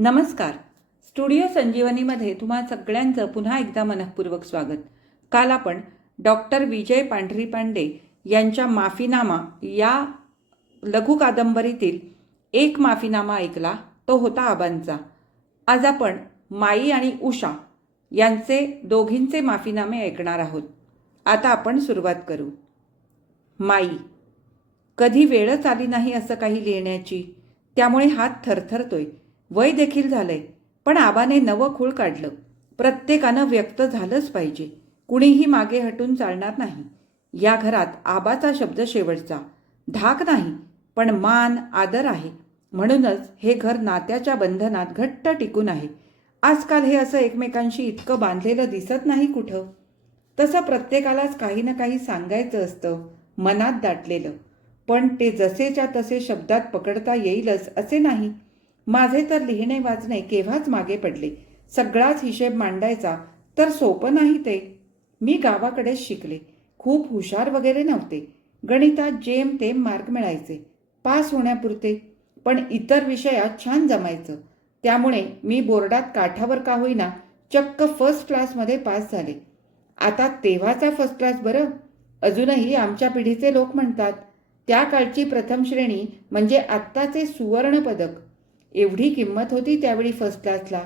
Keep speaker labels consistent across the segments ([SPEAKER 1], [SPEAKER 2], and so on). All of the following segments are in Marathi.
[SPEAKER 1] नमस्कार. स्टुडिओ संजीवनीमध्ये तुम्हा सगळ्यांचं पुन्हा एकदा मनःपूर्वक स्वागत. काल आपण डॉक्टर विजय पांढरी पांडे यांच्या माफीनामा या लघु कादंबरीतील एक माफीनामा ऐकला तो होता आबांचा. आज आपण माई आणि उषा यांचे दोघींचे माफीनामे ऐकणार आहोत. आता आपण सुरुवात करू. माई. कधी वेळच आली नाही असं काही लिहिण्याची. त्यामुळे हात थरथरतोय. वय देखील झालंय. पण आबाने नवं खूळ काढलं. प्रत्येकानं व्यक्त झालंच पाहिजे. कुणीही मागे हटून चालणार नाही. या घरात आबाचा शब्द शेवटचा. धाक नाही पण मान आदर आहे. म्हणूनच हे घर नात्याच्या बंधनात घट्ट टिकून आहे. आजकाल हे असं एकमेकांशी इतकं बांधलेलं दिसत नाही कुठं? तसं प्रत्येकालाच काही ना काही सांगायचं असतं मनात दाटलेलं. पण ते जसेच्या तसे शब्दात पकडता येईलच असे नाही. माझे तर लिहिणे वाचणे केव्हाच मागे पडले. सगळाच हिशेब मांडायचा तर सोपं नाही ते. मी गावाकडेच शिकले. खूप हुशार वगैरे नव्हते. गणितात जेम तेम मार्क मिळायचे. पास होण्यापुरते. पण इतर विषयात छान जमायचं. त्यामुळे मी बोर्डात काठावर का होईना चक्क फर्स्ट क्लासमध्ये पास झाले. आता तेव्हाचा फर्स्ट क्लास बरं. अजूनही आमच्या पिढीचे लोक म्हणतात त्या काळची प्रथम श्रेणी म्हणजे आत्ताचे सुवर्ण पदक. एवढी किंमत होती त्यावेळी फर्स्ट क्लासला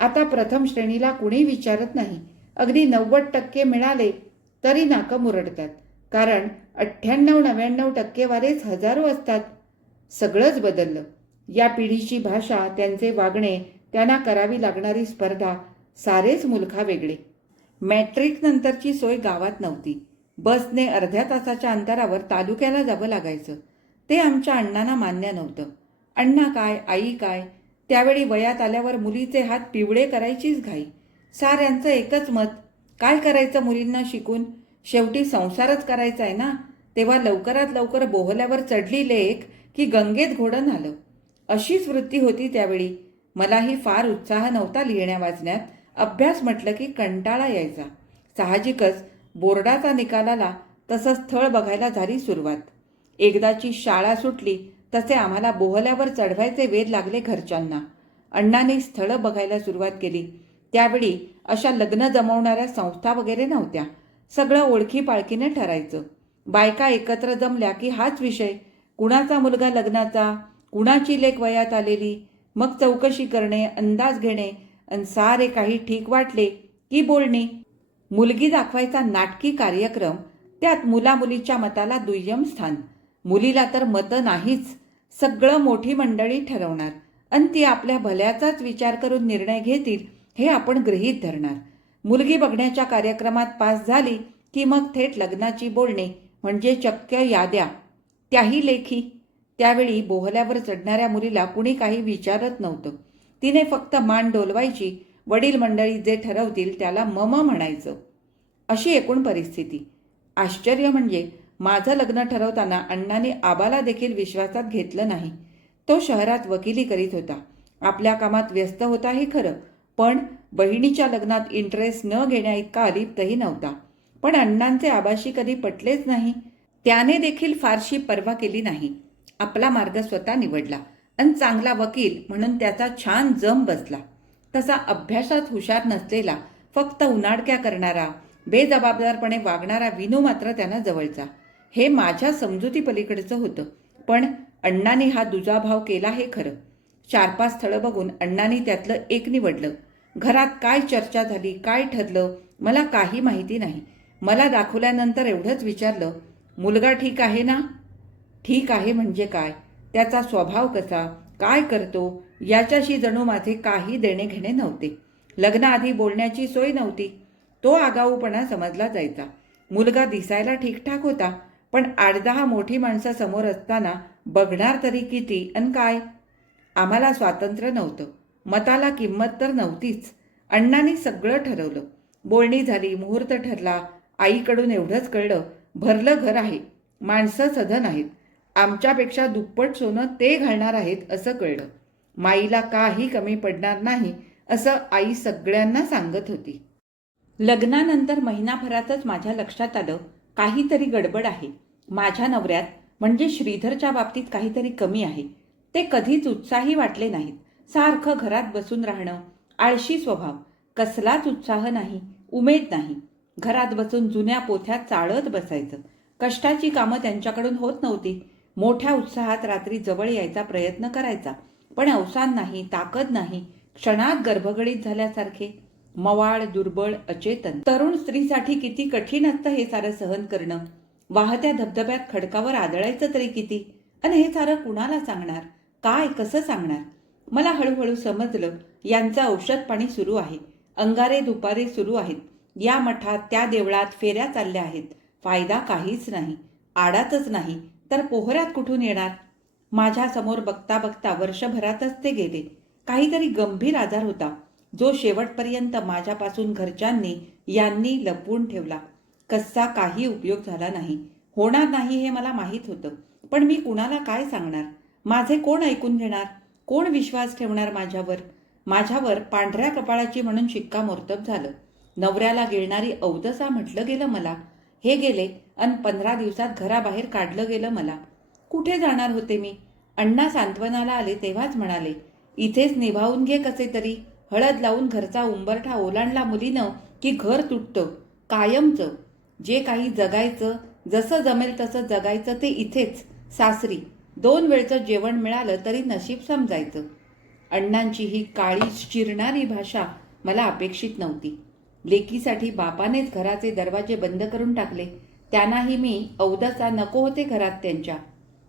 [SPEAKER 1] आता प्रथम श्रेणीला कुणी विचारत नाही. अगदी नव्वद टक्के मिळाले तरी नाकं मुरडतात. कारण अठ्ठ्याण्णव नव्याण्णव टक्केवारेच हजारो असतात. सगळंच बदललं. या पिढीची भाषा त्यांचे वागणे त्यांना करावी लागणारी स्पर्धा सारेच मुलखा वेगळे. मॅट्रिक नंतरची सोय गावात नव्हती. बसने अर्ध्या तासाच्या अंतरावर तालुक्याला जावं लागायचं. ते आमच्या अण्णांना मान्य नव्हतं. अण्णा काय आई काय? त्यावेळी वयात आल्यावर मुलीचे हात पिवळे करायचीच घाई. साऱ्यांचं एकच मत काय करायचं मुलींना शिकून? शेवटी संसारच करायचा आहे ना? तेव्हा लवकरात लवकर बोहल्यावर चढली लेख की गंगेत घोडं आलं अशीच वृत्ती होती त्यावेळी. मलाही फार उत्साह नव्हता लिहिण्या वाचण्यात. अभ्यास म्हटलं की कंटाळा यायचा. साहजिकच बोर्डाचा निकाल आला तसं स्थळ बघायला झाली सुरुवात. एकदाची शाळा सुटली तसे आम्हाला बोहल्यावर चढवायचे वेध लागले घरच्यांना. अण्णाने स्थळं बघायला सुरुवात केली. त्यावेळी अशा लग्न जमवणाऱ्या संस्था वगैरे नव्हत्या. सगळं ओळखी पाळखीने ठरायचं. बायका एकत्र जमल्या की हाच विषय. कुणाचा मुलगा लग्नाचा? कुणाची लेख वयात आलेली? मग चौकशी करणे अंदाज घेणे अन सारे काही ठीक वाटले की बोलणी. मुलगी दाखवायचा नाटकी कार्यक्रम त्यात मुलामुलीच्या मताला दुय्यम स्थान. मुलीला तर मतं नाहीच. सगळं मोठी मंडळी ठरवणार. आणि ती आपल्या भल्याचाच विचार करून निर्णय घेतील हे आपण गृहीत धरणार. मुलगी बघण्याच्या कार्यक्रमात पास झाली की मग थेट लग्नाची बोलणे म्हणजे चक्क याद्या. त्याही लेखी. त्यावेळी बोहल्यावर चढणाऱ्या मुलीला कुणी काही विचारत नव्हतं. तिने फक्त मान डोलवायची वडील मंडळी जे ठरवतील त्याला मम म्हणायचं. अशी एकूण परिस्थिती. आश्चर्य म्हणजे माझं लग्न ठरवताना अण्णांनी आबाला देखील विश्वासात घेतलं नाही. तो शहरात वकिली करीत होता. आपल्या कामात व्यस्त होता हे खरं पण बहिणीच्या लग्नात इंटरेस्ट न घेण्या इतका अलिप्तही नव्हता. पण अण्णांचे आबाशी कधी पटलेच नाही. त्याने देखील फारशी पर्वा केली नाही. आपला मार्ग स्वतः निवडला आणि चांगला वकील म्हणून त्याचा छान जम बसला. तसा अभ्यासात हुशार नसलेला फक्त उनाडक्या करणारा बेजबाबदारपणे वागणारा विनू मात्र त्यानं जवळचा. हे माझ्या समजुती पलीकडचं होतं. पण अण्णांनी हा दुजाभाव केला हे खरं. चार पाच स्थळं बघून अण्णांनी त्यातलं एक निवडलं. घरात काय चर्चा झाली काय ठरलं मला काही माहिती नाही. मला दाखवल्यानंतर एवढंच विचारलं मुलगा ठीक आहे ना? ठीक आहे म्हणजे काय? त्याचा स्वभाव कसा? काय करतो? याच्याशी जणू माझे काही देणे घेणे नव्हते. लग्नाआधी बोलण्याची सोय नव्हती. तो आगाऊपणा समजला जायचा. मुलगा दिसायला ठीकठाक होता. पण आठ दहा मोठी माणसं समोर असताना बघणार तरी किती अन काय? आम्हाला स्वातंत्र्य नव्हतं. मताला किंमत तर नव्हतीच. अण्णांनी सगळं ठरवलं. बोलणी झाली मुहूर्त ठरला. आईकडून एवढंच कळलं भरलं घर आहे. माणसं सधन आहेत. आमच्यापेक्षा दुप्पट सोनं ते घालणार आहेत असं कळलं. माईला काही कमी पडणार नाही असं आई सगळ्यांना सांगत होती. लग्नानंतर महिनाभरातच माझ्या लक्षात आलं काहीतरी गडबड आहे. माझ्या नवऱ्यात म्हणजे श्रीधरच्या बाबतीत काहीतरी कमी आहे. ते कधीच उत्साही वाटले नाहीत. सारखं घरात बसून राहणं आळशी स्वभाव. कसलाच उत्साह नाही उमेद नाही. घरात बसून जुन्या पोथ्यात चाळत बसायचं. कष्टाची कामं त्यांच्याकडून होत नव्हती. मोठ्या उत्साहात रात्री जवळ यायचा प्रयत्न करायचा. पण अवसान नाही ताकद नाही. क्षणात गर्भगडीत झाल्यासारखे. मवाळ दुर्बळ अचेतन. तरुण स्त्रीसाठी किती कठीण असतं हे सारं सहन करणं. वाहत्या धबधब्यात खडकावर आदळायचं तरी किती? आणि हे सारं कुणाला सांगणार? काय कसं सांगणार? मला हळूहळू समजलं यांचं औषध पाणी सुरू आहे. अंगारे दुपारे सुरू आहेत. या मठात त्या देवळात फेऱ्या चालल्या आहेत. फायदा काहीच नाही. आडातच नाही. तर पोहऱ्यात कुठून येणार? माझ्यासमोर बघता बघता वर्षभरातच ते गेले. काहीतरी गंभीर आजार होता. जो शेवटपर्यंत माझ्यापासून घरच्यांनी यांनी लपवून ठेवला. कसा काही उपयोग झाला नाही. होणार नाही हे मला माहीत होतं. पण मी कुणाला काय सांगणार? माझे कोण ऐकून घेणार? कोण विश्वास ठेवणार माझ्यावर? माझ्यावर पांढऱ्या कपाळाची म्हणून शिक्कामोर्तब झालं. नवऱ्याला गिळणारी अवदसा म्हटलं गेलं मला. हे गेले अन पंधरा दिवसात घराबाहेर काढलं गेलं मला. कुठे जाणार होते मी? अण्णा सांत्वनाला आले तेव्हाच म्हणाले इथेच निभावून घे कसे तरी. हळद लावून घरचा उंबरठा ओलांडला मुलीनं की घर तुटतं. कायमचं. जे काही जगायचं जसं जमेल तसं जगायचं ते इथेच. सासरी दोन वेळचं जेवण मिळालं तरी नशीब समजायचं. अण्णांची ही काळी चिरणारी भाषा मला अपेक्षित नव्हती. लेकीसाठी बापानेच घराचे दरवाजे बंद करून टाकले. त्यांनाही मी अवदसा नको होते घरात त्यांच्या.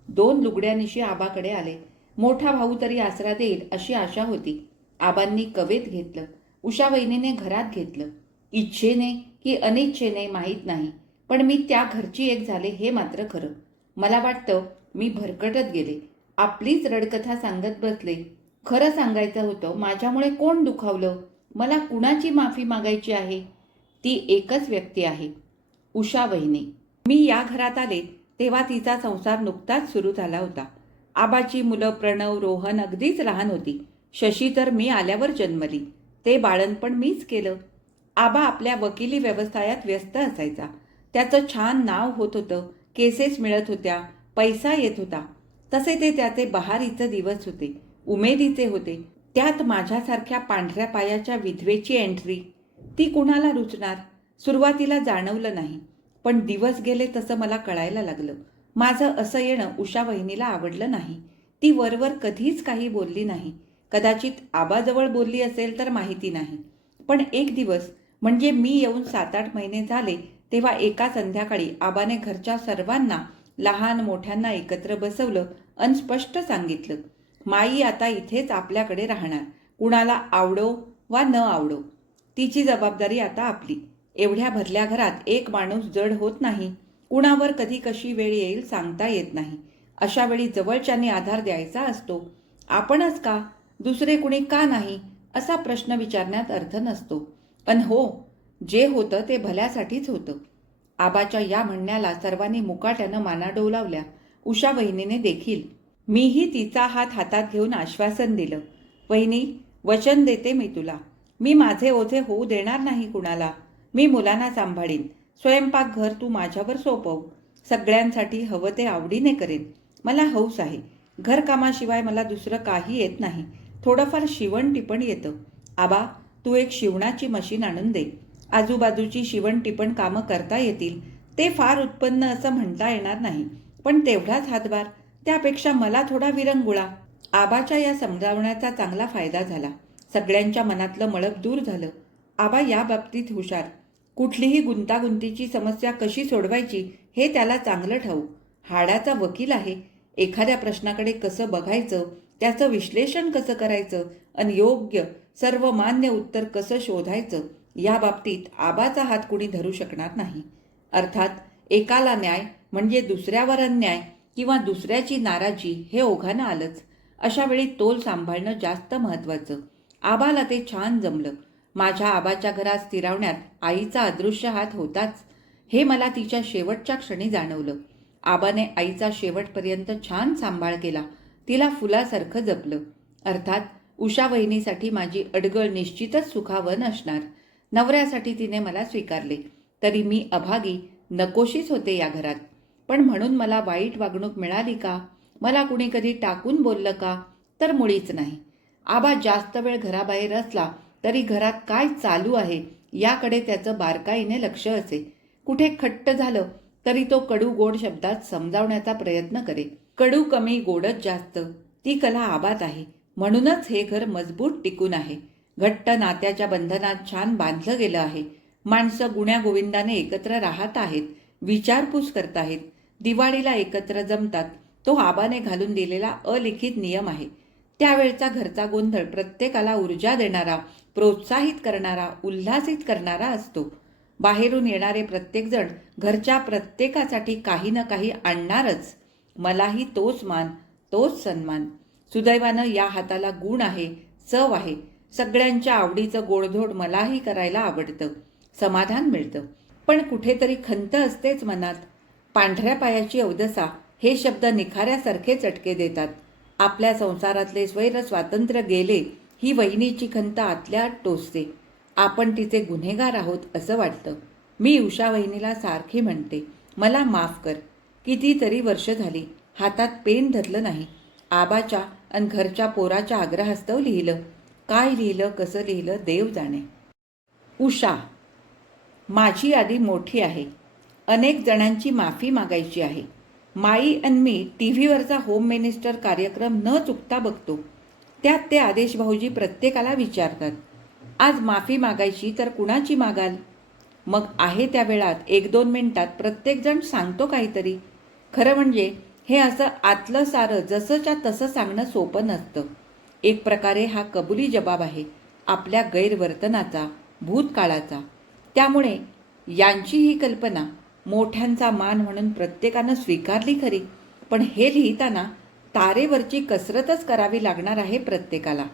[SPEAKER 1] दोन लुगड्यानिशी आबाकडे आले. मोठा भाऊ तरी आसरा देईल अशी आशा होती. आबांनी कवेत घेतलं. उषा वहिनीने घरात घेतलं. इच्छेने की अनिच्छेने माहीत नाही. पण मी त्या घरची एक झाले हे मात्र खरं. मला वाटतं मी भरकटत गेले. आपलीच रडकथा सांगत बसले. खरं सांगायचं होतं माझ्यामुळे कोण दुखावलं? मला कुणाची माफी मागायची आहे? ती एकच व्यक्ती आहे उषा वहिनी मी या घरात आले तेव्हा तिचा संसार नुकताच सुरू झाला होता. आबाची मुलं प्रणव रोहन अगदीच लहान होती. शशी तर मी आल्यावर जन्मली. ते बाळणपण मीच केलं. आबा आपल्या वकिली व्यवसायात व्यस्त असायचा. त्याचं छान नाव होत होतं. केसेस मिळत होत्या. पैसा येत होता. तसे ते त्याचे बहारीचे दिवस होते. उमेदीचे होते. त्यात माझ्यासारख्या पांढऱ्या पायाच्या विधवेची एंट्री ती कुणाला रुचणार? सुरुवातीला जाणवलं नाही. पण दिवस गेले तसं मला कळायला लागलं. माझं असं येणं उषा वहिनीला आवडलं नाही. ती वरवर कधीच काही बोलली नाही. कदाचित आबाजवळ बोलली असेल तर माहिती नाही. पण एक दिवस म्हणजे मी येऊन सात आठ महिने झाले तेव्हा एका संध्याकाळी आबाने घरच्या सर्वांना लहान मोठ्यांना एकत्र बसवलं अन स्पष्ट सांगितलं माई आता इथेच आपल्याकडे राहणार कुणाला आवडो वा न आवडो. तिची जबाबदारी आता आपली. एवढ्या भरल्या घरात एक माणूस जड होत नाही. कुणावर कधी कशी वेळ येईल सांगता येत नाही. अशा वेळी जवळच्याने आधार द्यायचा असतो. आपणच का? दुसरे कुणी का नाही? असा प्रश्न विचारण्यात अर्थ नसतो. पण हो जे होतं ते भल्यासाठीच होतं. आबाच्या या म्हणण्याला सर्वांनी मुकाट्यानं माना डोलावल्या. उषा वहिनीने देखील. मीही तिचा हात हातात घेऊन आश्वासन दिलं. वहिनी वचन देते मी तुला. मी माझे ओझे होऊ देणार नाही कुणाला. मी मुलांना सांभाळीन. स्वयंपाक घर तू माझ्यावर सोपव. सगळ्यांसाठी हवं ते आवडीने करेन. मला हौस आहे. घरकामाशिवाय मला दुसरं काही येत नाही. थोडंफार शिवण टिपण येतं. आबा तू एक शिवणाची मशीन आणून दे. आजूबाजूची शिवण टिपण कामं करता येतील. ते फार उत्पन्न असं म्हणता येणार नाही. पण तेवढाच हातभार. त्यापेक्षा मला थोडा विरंगुळा. आबाच्या या समजावण्याचा चांगला फायदा झाला. सगळ्यांच्या मनातलं मळक दूर झालं. आबा या बाबतीत हुशार. कुठलीही गुंतागुंतीची समस्या कशी सोडवायची हे त्याला चांगलं ठाऊ. हाडाचा वकील आहे. एखाद्या प्रश्नाकडे कसं बघायचं त्याचं विश्लेषण कसं करायचं आणि योग्य सर्व मान्य उत्तर कसं शोधायचं या बाबतीत आबाचा हात कुणी धरू शकणार नाही. अर्थात एकाला न्याय म्हणजे दुसऱ्यावर अन्याय किंवा दुसऱ्याची नाराजी हे ओघानं आलंच. अशा वेळी तोल सांभाळणं जास्त महत्त्वाचं. आबाला ते छान जमलं. माझ्या आबाच्या घरात स्थिरावण्यात आईचा अदृश्य हात होताच. हे मला तिच्या शेवटच्या क्षणी जाणवलं. आबाने आईचा शेवटपर्यंत छान सांभाळ केला. तिला फुलासारखं जपलं. अर्थात उषा वहिनीसाठी माझी अडगळ निश्चितच सुखावन असणार नवऱ्यासाठी तिने मला स्वीकारले. तरी मी अभागी नकोशीच होते या घरात. पण म्हणून मला वाईट वागणूक मिळाली का? मला कुणी कधी टाकून बोललं का? तर मुळीच नाही. आबा जास्त वेळ घराबाहेर असला तरी घरात काय चालू आहे याकडे त्याचं बारकाईने लक्ष असे. कुठे खट्ट झालं तरी तो कडू गोड शब्दात समजावण्याचा प्रयत्न करे. कडू कमी गोडच जास्त. ती कला आबात आहे. म्हणूनच हे घर मजबूत टिकून आहे. घट्ट नात्याच्या बंधनात छान बांधलं गेलं आहे. माणसं गुण्यागोविंदाने एकत्र राहत आहेत. विचारपूस करत आहेत. दिवाळीला एकत्र जमतात. तो आबाने घालून दिलेला अलिखित नियम आहे. त्यावेळचा घरचा गोंधळ प्रत्येकाला ऊर्जा देणारा प्रोत्साहित करणारा उल्हासित करणारा असतो. बाहेरून येणारे प्रत्येकजण घरच्या प्रत्येकासाठी काही ना काही आणणारच. मलाही तोच मान तोच सन्मान. सुदैवानं या हाताला गुण आहे चव आहे. सगळ्यांच्या आवडीचं गोडधोड मलाही करायला आवडतं. समाधान मिळतं. पण कुठेतरी खंत असतेच मनात. पांढऱ्या पायाची अवदसा हे शब्द निखाऱ्यासारखे चटके देतात. आपल्या संसारातले स्वैर स्वातंत्र्य गेले ही वहिनीची खंत आतल्या टोचते. आपण तिचे गुन्हेगार आहोत असं वाटतं. मी उषा वहिनीला सारखी म्हणते मला माफ कर. कितीतरी वर्ष झाली हातात पेन धरलं नाही. आबाच्या आणि घरच्या पोराच्या आग्रहास्तव लिहिलं. काय लिहिलं कसं लिहिलं देव जाणे. उषा माझी यादी मोठी आहे. अनेक जणांची माफी मागायची आहे. माई आणि मी टी व्हीवरचा होम मिनिस्टर कार्यक्रम न चुकता बघतो. त्यात ते आदेश भाऊजी प्रत्येकाला विचारतात. आज माफी मागायची तर कुणाची मागाल? मग आहे त्या वेळात एक दोन मिनिटात प्रत्येकजण सांगतो काहीतरी. खरं म्हणजे हे असं आतलं सारं जसंच्या तसं सांगणं सोपं नसतं. एक प्रकारे हा कबुली जबाब आहे आपल्या गैरवर्तनाचा भूतकाळाचा. त्यामुळे यांची ही कल्पना मोठ्यांचा मान म्हणून प्रत्येकानं स्वीकारली खरी पण हे लिहिताना तारेवरची कसरतच करावी लागणार आहे प्रत्येकाला.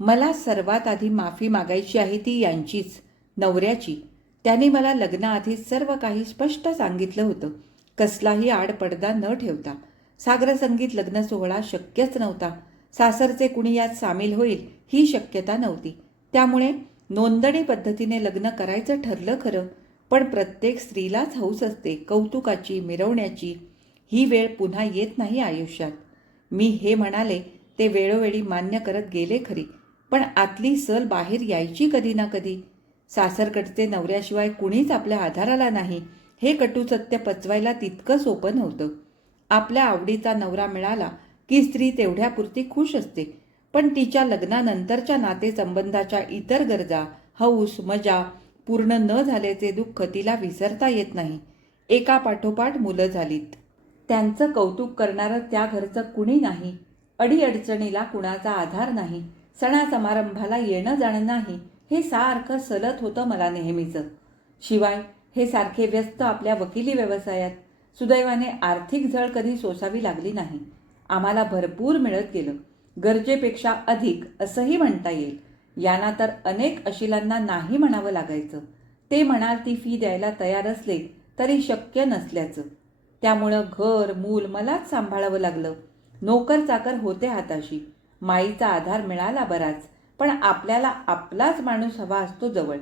[SPEAKER 1] मला सर्वात आधी माफी मागायची आहे ती यांचीच नवऱ्याची. त्यांनी मला लग्नाआधी सर्व काही स्पष्ट सांगितलं होतं. कसलाही आडपडदा न ठेवता. सागरसंगीत लग्न सोहळा शक्यच नव्हता. सासरचे कुणी यात सामील होईल ही शक्यता नव्हती. त्यामुळे नोंदणी पद्धतीने लग्न करायचं ठरलं खरं पण प्रत्येक स्त्रीलाच हौस असते कौतुकाची मिरवण्याची. ही वेळ पुन्हा येत नाही आयुष्यात. मी हे म्हणाले ते वेळोवेळी मान्य करत गेले खरी पण आतली सल बाहेर यायची कधी ना कधी? सासरकडचे नवऱ्याशिवाय कुणीच आपल्या आधाराला नाही. हे कटू सत्य पचवायला तितकं सोपं नव्हतं. आपल्या आवडीचा नवरा मिळाला की स्त्री तेवढ्यापुरती खुश असते. पण तिच्या लग्नानंतरच्या नातेसंबंधाच्या इतर गरजा हौस मजा पूर्ण न झाल्याचे दुःख तिला विसरता येत नाही. एका पाठोपाठ मुलं झालीत. त्यांचं कौतुक करणारं त्या घरचं कुणी नाही. अडीअडचणीला कुणाचा आधार नाही. सणासमारंभाला येणं जाणं नाही. हे सारखं सलत होतं मला नेहमीचं. शिवाय हे सारखे व्यस्त आपल्या वकिली व्यवसायात सुदैवाने आर्थिक झळ कधी सोसावी लागली नाही. आम्हाला भरपूर मिळत गेलं. गरजेपेक्षा अधिक असंही म्हणता येईल. यांना तर अनेक अशिलांना नाही म्हणावं लागायचं. ते म्हणाल ती फी द्यायला तयार असले तरी शक्य नसल्याचं. त्यामुळं घर मूल मलाच सांभाळावं लागलं. नोकर चाकर होते हाताशी. माईचा आधार मिळाला बराच पण आपल्याला आपलाच माणूस हवा असतो जवळ.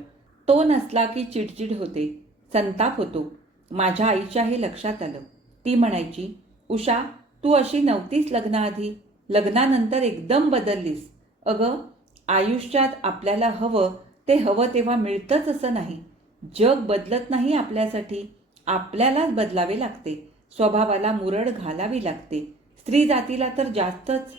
[SPEAKER 1] तो नसला की चिडचिड होते. संताप होतो. माझ्या आईच्याही लक्षात आलं. ती म्हणायची उषा तू अशी नव्हतीच लग्नाआधी? लग्नानंतर एकदम बदललीस. अगं आयुष्यात आपल्याला हवं ते हवं तेव्हा मिळतंच असं नाही. जग बदलत नाही आपल्यासाठी. आपल्यालाच बदलावे लागते. स्वभावाला मुरड घालावी लागते. स्त्री जातीला तर जास्तच.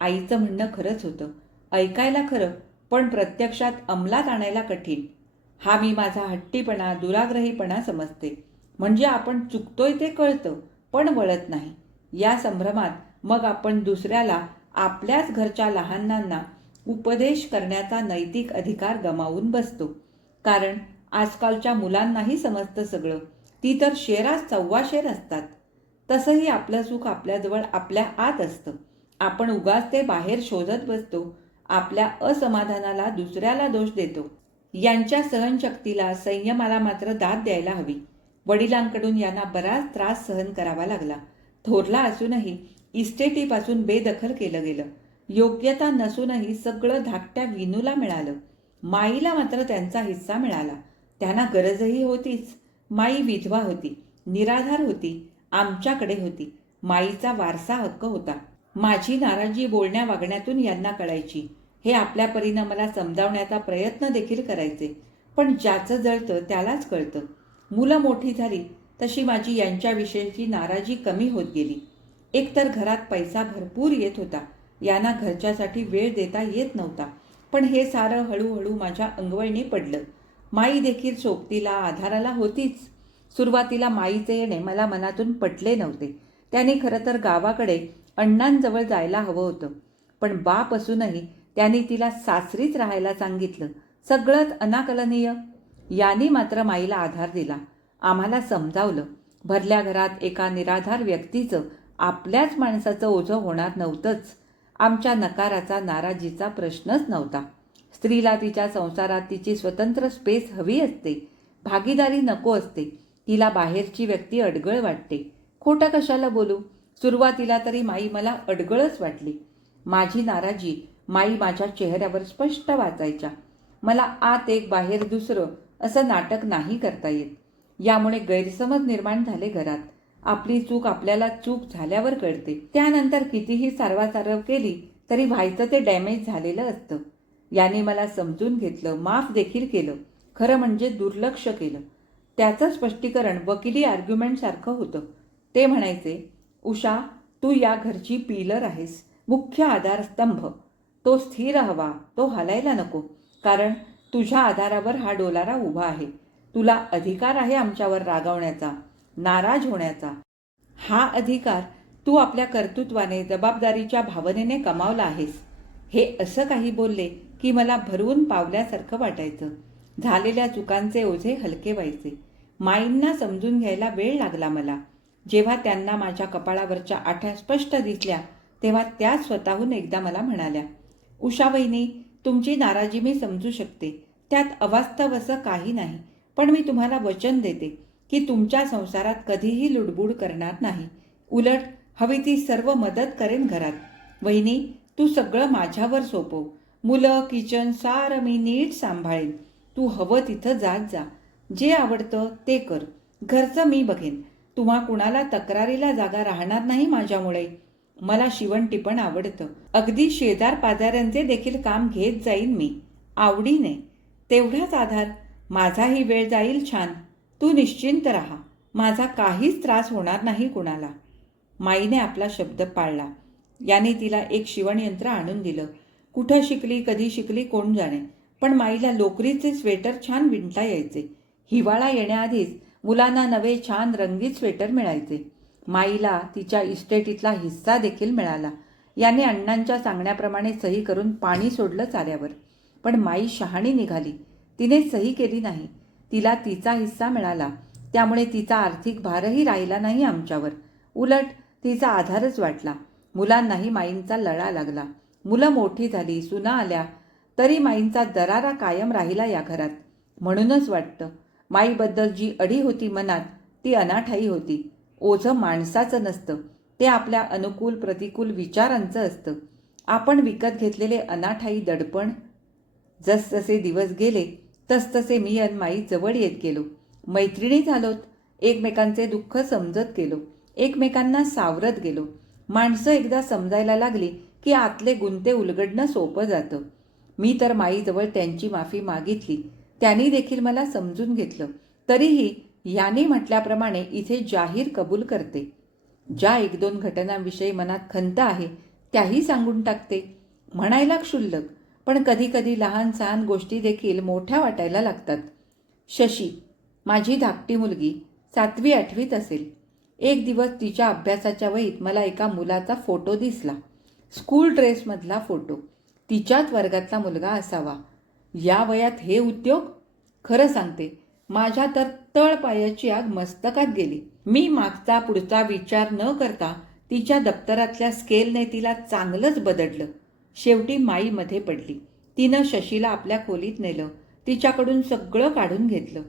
[SPEAKER 1] आईचं म्हणणं खरंच होतं. ऐकायला खरं पण प्रत्यक्षात अंमलात आणायला कठीण. हा मी माझा हट्टीपणा दुराग्रहीपणा समजते. म्हणजे आपण चुकतोय ते कळतं पण वळत नाही. या संभ्रमात मग आपण दुसऱ्याला आपल्याच घरच्या लहानांना उपदेश करण्याचा नैतिक अधिकार गमावून बसतो. कारण आजकालच्या मुलांनाही समजतं सगळं. ती तर शेरास चव्वाशेर असतात. तसंही आपलं सुख आपल्याजवळ आपल्या आत असतं. आपण उगाच ते बाहेर शोधत बसतो. आपल्या असमाधानाला दुसऱ्याला दोष देतो. यांच्या सहनशक्तीला संयमाला मात्र दाद द्यायला हवी. वडिलांकडून यांना बराच त्रास सहन करावा लागला. थोरला असूनही इस्टेटीपासून बेदखल केलं गेलं. योग्यता नसूनही सगळं धाकट्या विनूला मिळालं. माईला मात्र त्यांचा हिस्सा मिळाला. त्यांना गरजही होतीच. माई विधवा होती निराधार होती आमच्याकडे होती. माईचा वारसा हक्क होता. माझी नाराजी बोलण्या वागण्यातून यांना कळायची. हे आपल्या परीनं मला समजावण्याचा प्रयत्न देखील करायचे. पण ज्याचं जळतं त्यालाच कळतं. मुलं मोठी झाली तशी माझी यांच्याविषयीची नाराजी कमी होत गेली. एकतर घरात पैसा भरपूर येत होता यांना घरच्यासाठी वेळ देता येत नव्हता. पण हे सारं हळूहळू माझ्या अंगवळणी पडलं. माई देखील सोबतीला आधाराला होतीच. सुरुवातीला माईचे येणे मला मनातून पटले नव्हते. त्याने खरं तर गावाकडे अण्णांजवळ जायला हवं होतं. पण बाप असूनही त्याने तिला सासरीच राहायला सांगितलं. सगळंच अनाकलनीय. यांनी मात्र माईला आधार दिला. आम्हाला समजावलं. भरल्या घरात एका निराधार व्यक्तीचं आपल्याच माणसाचं ओझं होणार नव्हतंच. आमच्या नकाराचा नाराजीचा प्रश्नच नव्हता. स्त्रीला तिच्या संसारात तिची स्वतंत्र स्पेस हवी असते. भागीदारी नको असते. तिला बाहेरची व्यक्ती अडगळ वाटते. खोटं कशाला बोलू? सुरुवातीला तरी माई मला अडगळच वाटली. माझी नाराजी माई माझ्या चेहऱ्यावर स्पष्ट वाचायच्या. मला आत एक बाहेर दुसरं असं नाटक नाही करता येत. यामुळे गैरसमज निर्माण झाले घरात. आपली चूक आपल्याला चूक झाल्यावर कळते. त्यानंतर कितीही सारवासारव केली तरी व्हायचं ते डॅमेज झालेलं असतं. याने मला समजून घेतलं माफ देखील केलं. खरं म्हणजे दुर्लक्ष केलं. त्याचं स्पष्टीकरण वकिली आर्ग्युमेंटसारखं होतं. ते म्हणायचे उषा तू या घरची पिलर आहेस. मुख्य आधारस्तंभ. तो स्थिर हवा तो हलायला नको. कारण तुझ्या आधारावर हा डोलारा उभा आहे. तुला अधिकार आहे आमच्यावर रागावण्याचा नाराज होण्याचा. हा अधिकार तू आपल्या कर्तृत्वाने जबाबदारीच्या भावनेने कमावला आहेस. हे असं काही बोलले की मला भरवून पावल्यासारखं वाटायचं. झालेल्या चुकांचे ओझे हलके व्हायचे. माईंना समजून घ्यायला वेळ लागला मला. जेव्हा त्यांना माझ्या कपाळावरच्या आठ्या स्पष्ट दिसल्या तेव्हा त्या स्वतःहून एकदा मला म्हणाल्या उषा तुमची नाराजी मी समजू शकते. त्यात अवास्तव असं काही नाही पण मी तुम्हाला वचन देते की तुमच्या संसारात कधीही लुडबुड करणार नाही. उलट हवी ती सर्व मदत करेन घरात. वहिनी तू सगळं माझ्यावर सोपव. मुलं किचन सारं मी नीट सांभाळेन. तू हवं तिथं जात जा. जे आवडतं ते कर. घरचं मी बघेन. तुम्हा कुणाला तक्रारीला जागा राहणार नाही माझ्यामुळे. मला शिवणटिपण आवडतं. अगदी शेजार पाजाऱ्यांचे देखील काम घेत जाईन मी. आवडीने. तेवढाच आधार. माझाही वेळ जाईल छान. तू निश्चिंत राहा. माझा काहीच त्रास होणार नाही कुणाला. माईने आपला शब्द पाळला. याने तिला एक शिवणयंत्र आणून दिलं. कुठं शिकली कधी शिकली कोण जाणे. पण माईला लोकरीचे स्वेटर छान विणता यायचे. हिवाळा येण्याआधीच मुलांना नवे छान रंगीत स्वेटर मिळायचे. माईला तिच्या इस्टेटीतला हिस्सा देखील मिळाला. याने अण्णांच्या सांगण्याप्रमाणे सही करून पाणी सोडलं चाऱ्यावर. पण माई शहाणी निघाली. तिने सही केली नाही. तिला तिचा हिस्सा मिळाला. त्यामुळे तिचा आर्थिक भारही राहिला नाही आमच्यावर. उलट तिचा आधारच वाटला. मुलांनाही माईंचा लळा लागला. मुलं मोठी झाली सुना आल्या तरी माईंचा दरारा कायम राहिला या घरात. म्हणूनच वाटतं माईबद्दल जी अडी होती मनात ती अनाठाई होती. ओझं माणसाचं नसतं. ते आपल्या अनुकूल प्रतिकूल विचारांचं असतं. आपण विकत घेतलेले अनाठाई दडपण जसजसे दिवस गेले तसतसे मी आणि माई जवळ येत गेलो. मैत्रिणी झालोत एकमेकांचे दुःख समजत गेलो. एकमेकांना सावरत गेलो. माणसं एकदा समजायला लागली की आतले गुंते उलगडणं सोपं जातं. मी तर माईजवळ त्यांची माफी मागितली. त्यांनी देखील मला समजून घेतलं. तरीही याने म्हटल्याप्रमाणे इथे जाहीर कबूल करते. ज्या एक दोन घटनांविषयी मनात खंत आहे त्याही सांगून टाकते. म्हणायला क्षुल्लक पण कधीकधी लहान सहान गोष्टी देखील मोठ्या वाटायला लागतात. शशी माझी धाकटी मुलगी सातवी आठवीत असेल. एक दिवस तिच्या अभ्यासाच्या वहीत मला एका मुलाचा फोटो दिसला. स्कूल ड्रेसमधला फोटो. तिच्याच वर्गातला मुलगा असावा. या वयात हे उद्योग? खरं सांगते माझ्या तर तळपायाची आग मस्तकात गेली. मी मागचा पुढचा विचार न करता तिच्या दप्तरातल्या स्केलने तिला चांगलंच बदडलं. शेवटी माईमध्ये पडली. तिनं शशीला आपल्या खोलीत नेलं. तिच्याकडून सगळं काढून घेतलं.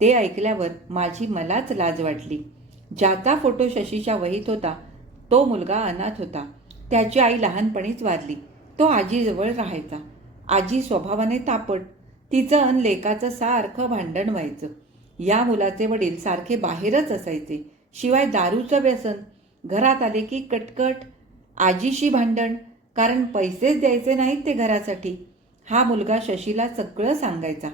[SPEAKER 1] ते ऐकल्यावर माझी मलाच लाज वाटली. ज्याचा फोटो शशीच्या वहीत होता तो मुलगा अनाथ होता. त्याची आई लहानपणीच वारली. तो आजीजवळ राहायचा. आजी स्वभावाने तापट तिचं अन लेकाचं सारखं भांडण व्हायचं. या मुलाचे वडील सारखे बाहेरच असायचे. शिवाय दारूचं व्यसन. घरात आले की कटकट आजीशी भांडण कारण पैसेच द्यायचे नाहीत ते घरासाठी. हा मुलगा शशीला सगळं सांगायचा.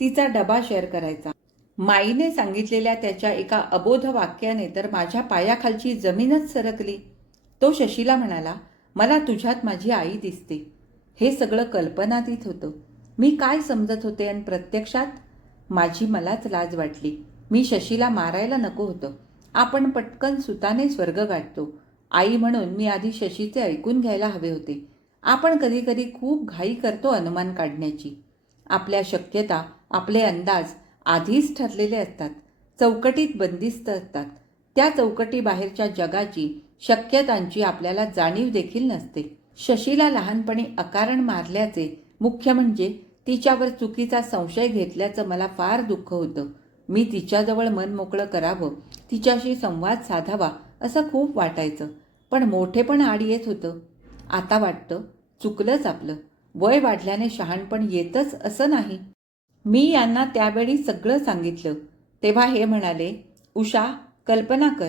[SPEAKER 1] तिचा डबा शेअर करायचा. माईने सांगितलेल्या त्याच्या एका अबोध वाक्याने तर माझ्या पायाखालची जमीनच सरकली. तो शशीला म्हणाला मला तुझ्यात माझी आई दिसते. हे सगळं कल्पनातीत होतं. मी काय समजत होते आणि प्रत्यक्षात माझी मलाच लाज वाटली. मी शशीला मारायला नको होतं. आपण पटकन सुताने स्वर्ग गाठतो. आई म्हणून मी आधी शशीचे ऐकून घ्यायला हवे होते. आपण कधीकधी खूप घाई करतो अनुमान काढण्याची. आपल्या शक्यता आपले अंदाज आधीच ठरलेले असतात. चौकटीत बंदिस्त असतात. त्या चौकटी बाहेरच्या जगाची शक्यतांची आपल्याला जाणीव देखील नसते. शशीला लहानपणी अकारण मारल्याचे मुख्य म्हणजे तिच्यावर चुकीचा संशय घेतल्याचं मला फार दुःख होतं. मी तिच्याजवळ मन मोकळं करावं तिच्याशी संवाद साधावा असं खूप वाटायचं. पण मोठे पण आड येत होतं. आता वाटतं चुकलंच आपलं. वय वाढल्याने शहाणपण येतच असं नाही. मी यांना त्यावेळी सगळं सांगितलं. तेव्हा हे म्हणाले उषा कल्पना कर.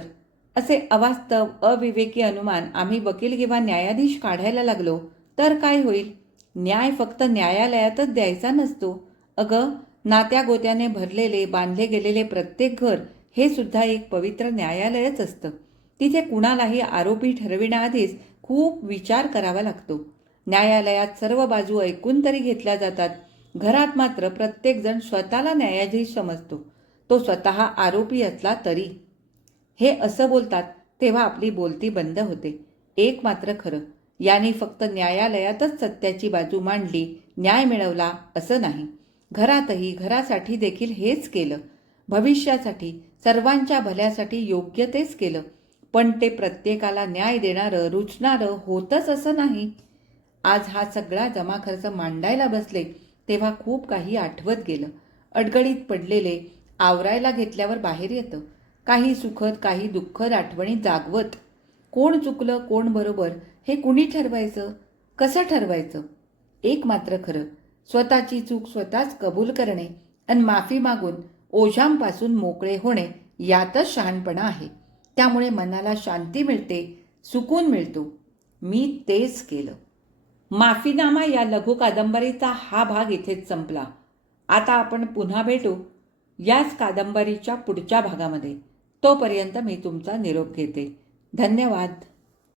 [SPEAKER 1] असे अवास्तव अविवेकी अनुमान आम्ही वकील किंवा न्यायाधीश काढायला लागलो. तर काय होईल? न्याय फक्त न्यायालयातच द्यायचा नसतो. अगं नात्या गोत्याने भरलेले बांधले गेलेले प्रत्येक घर हे सुद्धा एक पवित्र न्यायालयच असतं. तिथे कुणालाही आरोपी ठरविण्याआधीच खूप विचार करावा लागतो. न्यायालयात सर्व बाजू ऐकून तरी घेतल्या जातात. घरात मात्र प्रत्येकजण स्वतःला न्यायाधीश समजतो. तो स्वतः आरोपी असला तरी. हे असं बोलतात तेव्हा आपली बोलती बंद होते. एक मात्र खरं. याने फक्त न्यायालयातच सत्याची बाजू मांडली न्याय मिळवला असं नाही. घरातही घरासाठी देखील हेच केलं. भविष्यासाठी सर्वांच्या भल्यासाठी योग्य तेच केलं. पण ते प्रत्येकाला न्याय देणारं रुचणारं होतच असं नाही. आज हा सगळा जमा खर्च मांडायला बसले तेव्हा खूप काही आठवत गेलं. अडगळीत पडलेले आवरायला घेतल्यावर बाहेर येतं. काही सुखद काही दुःखद आठवणी जागवत. कोण चुकलं कोण बरोबर हे कुणी ठरवायचं? कसं ठरवायचं? एक मात्र खरं स्वतःची चूक स्वतःच कबूल करणे आणि माफी मागून ओझांपासून मोकळे होणे यातच शहाणपणा आहे. त्यामुळे मनाला शांती मिळते सुकून मिळतो. मी तेच केलं. माफीनामा या लघु कादंबरीचा हा भाग इथेच संपला. आता आपण पुन्हा भेटू याच कादंबरीच्या पुढच्या भागामध्ये. तोपर्यंत मी तुमचा निरोप घेते. धन्यवाद.